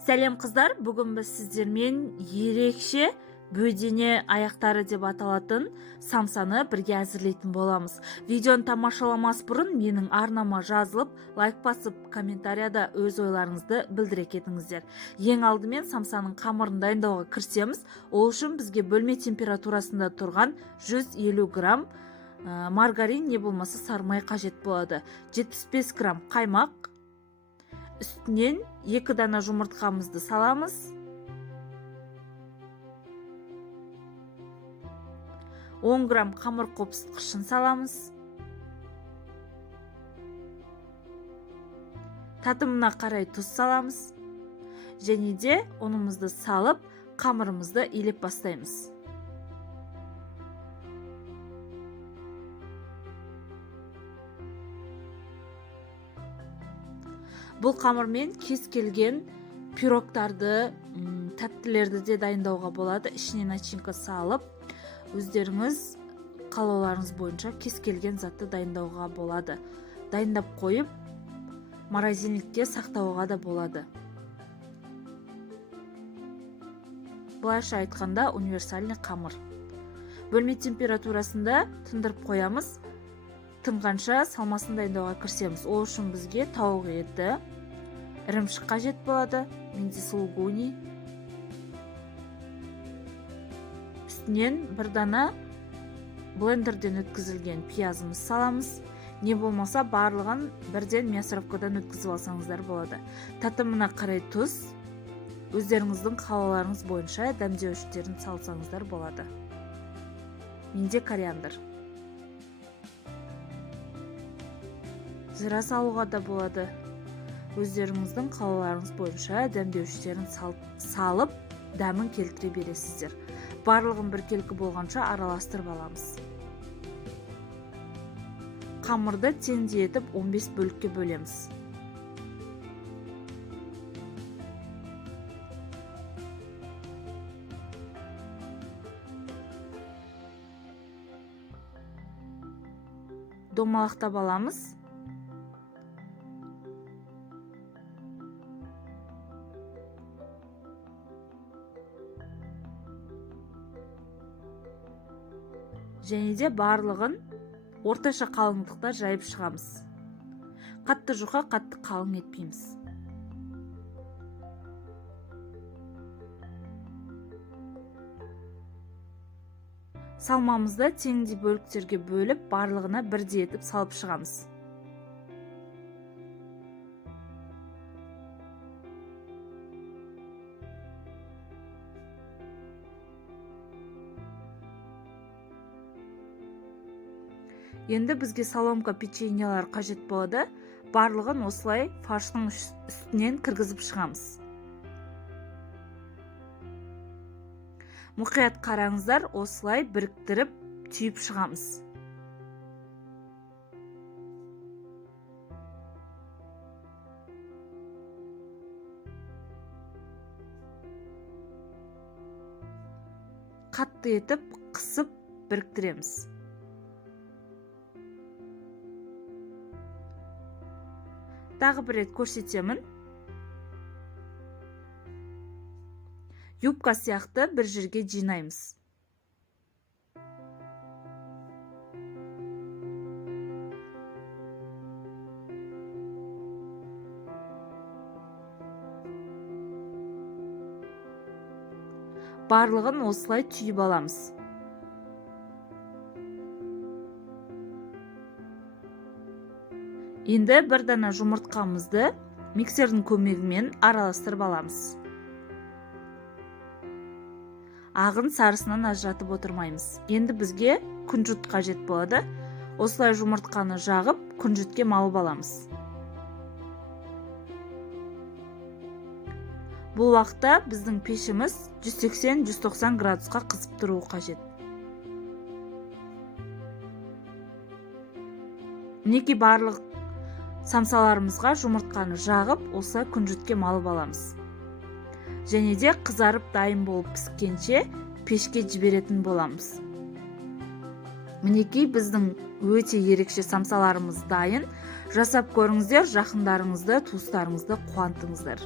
Сәлем қыздар, бүгін біз сіздермен ерекше бөдене аяқтары деп аталатын самсаны бірге әзірлейтін боламыз. Видеоны тамашаламас бұрын менің арнама жазылып, лайк басып, комментарияда өз ойларыңызды білдіре кетіңіздер. Ең алдымен самсаның қамырын дайындауға кірісеміз. Ол үшін бізге бөлме температурасында тұрған 150 грамм маргарин не болмаса сары май қажет болады. 75 грамм қаймақ, үстінен 2 дана жұмыртқамызды саламыз. 10 грамм қамыр қопсытқышын саламыз. Татымына қарай тұз саламыз. Және де ұнымызды салып, қамырымызды илеп бастаймыз. Бұл қамырмен кез келген пирогтарды, тәттілерді де дайындауға болады. Ішіне начинка салып, өздеріңіз қалауларыңыз бойынша кез келген затты дайындауға болады. Дайындап қойып, морозильникте сақтауға да болады. Былайша айтқанда универсальный қамыр. Бөлме температурасында тындырып қоямыз. Тынғанша салмасын дайындауға кірісеміз. Ол үшін бізге тауық еті, ірімшік қажет болады, менде сулугуни. Үстінен бір дана блендерден өткізілген пиязымыз саламыз. Не болмаса барлығын бірден мясорубкадан өткізіп алсаңыздар болады. Татымына қарай тұз, өздеріңіздің қалауларыңыз бойынша дәмдеуіштерін салсаңыздар болады. Менде кориандр. Зира салуға да болады. Өздеріңіздің қалауларыңыз бойынша дәмдеуіштерін салып, дәмін келтіре бересіздер. Барлығын біркелкі болғанша араластырып аламыз. Қамырды теңдей етіп 15 бөлікке бөлеміз. Домалақтап аламыз. Және де барлығын орташа қалыңдықта жайып шығамыз. Қатты жұқа, қатты қалың етпейміз. Салмамызды теңдей бөліктерге бөліп, барлығына бірдей етіп салып шығамыз. Енді бізге соломка печеньелар қажет болады. Барлығын осылай фарштың үстінен кіргізіп шығамыз. Мұқият қараңыздар, осылай біріктіріп түйіп шығамыз. Қатты етіп, қысып біріктіреміз. Тағы бір рет көрсетемін. Юбка сияқты бір жерге жинаймыз. Барлығын осылай түйіп аламыз. Енді бір дана жұмыртқамызды миксердің көмегімен араластырып аламыз. Ағын сарысынан ажыратып отырмаймыз. Енді бізге күнжіт қажет болады. Осылай жұмыртқаны жағып, күнжітке малып аламыз. Бұл уақытта біздің пешіміз 180-190 градусқа қызып тұруы қажет. Мінекей барлық самсаларымызға жұмыртқаны жағып, осылай күнжітке малып аламыз. Және де қызарып дайын болып піскенше пешке жіберетін боламыз. Мінекей біздің өте ерекше самсаларымыз дайын. Жасап көріңіздер, жақындарыңызды, туыстарыңызды қуантыңыздар.